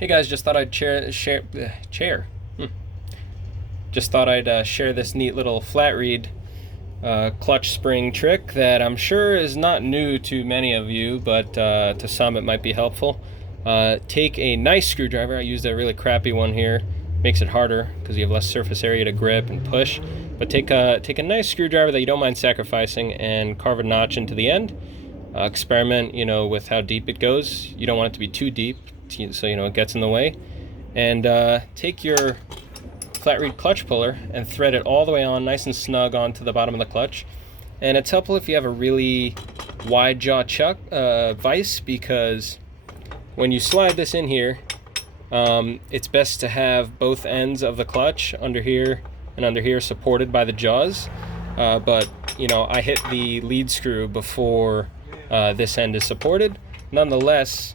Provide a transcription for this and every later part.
Hey guys, just thought I'd Just thought I'd share this neat little flat reed clutch spring trick that I'm sure is not new to many of you, but to some it might be helpful. Take a nice screwdriver. I used a really crappy one here. Makes it harder because you have less surface area to grip and push. But take a nice screwdriver that you don't mind sacrificing and carve a notch into the end. Experiment, with how deep it goes. You don't want it to be too deep, so it gets in the way. And take your flat reed clutch puller and thread it all the way on, nice and snug, onto the bottom of the clutch. And it's helpful if you have a really wide jaw chuck vise, because when you slide this in here, it's best to have both ends of the clutch under here and under here supported by the jaws. But I hit the lead screw before this end is supported. Nonetheless,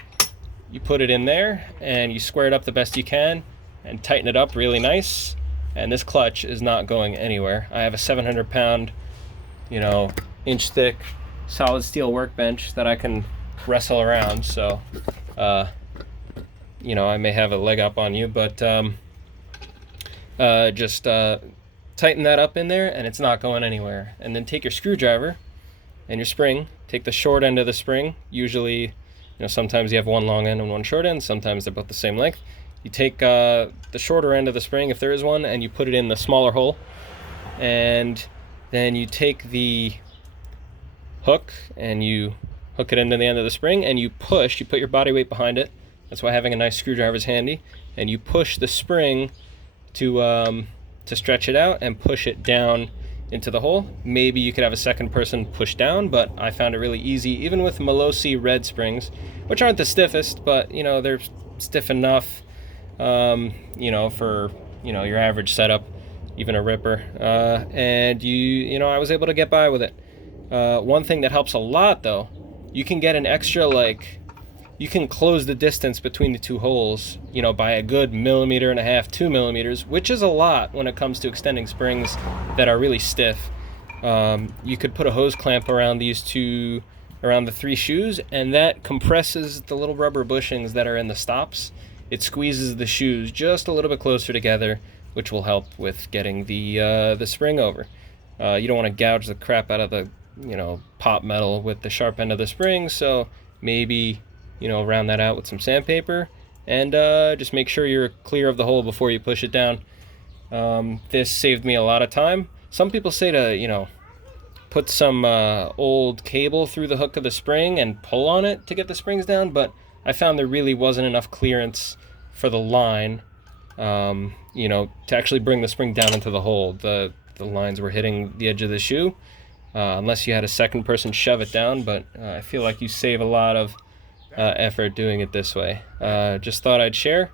you put it in there and you square it up the best you can and tighten it up really nice, and this clutch is not going anywhere. I have a 700-pound, inch thick solid steel workbench that I can wrestle around, so I may have a leg up on you, but just tighten that up in there and it's not going anywhere. And then take your screwdriver and your spring, take the short end of the spring. Usually, sometimes you have one long end and one short end, sometimes they're both the same length. You take the shorter end of the spring, if there is one, and you put it in the smaller hole, and then you take the hook and you hook it into the end of the spring and you put your body weight behind it. That's why having a nice screwdriver is handy. And you push the spring to stretch it out and push it down into the hole. Maybe you could have a second person push down, but I found it really easy, even with Molosi red springs, which aren't the stiffest, but they're stiff enough, for your average setup, even a ripper. And I was able to get by with it. One thing that helps a lot, though, you can get an extra, you can close the distance between the two holes, by a good 1.5 millimeters, 2 millimeters, which is a lot when it comes to extending springs that are really stiff. You could put a hose clamp around around the three shoes, and that compresses the little rubber bushings that are in the stops. It squeezes the shoes just a little bit closer together, which will help with getting the spring over. You don't want to gouge the crap out of the pop metal with the sharp end of the spring, so maybe round that out with some sandpaper, and just make sure you're clear of the hole before you push it down. This saved me a lot of time. Some people say to put some old cable through the hook of the spring and pull on it to get the springs down, but I found there really wasn't enough clearance for the line to actually bring the spring down into the hole. The lines were hitting the edge of the shoe, unless you had a second person shove it down, but I feel like you save a lot of effort doing it this way. Just thought I'd share.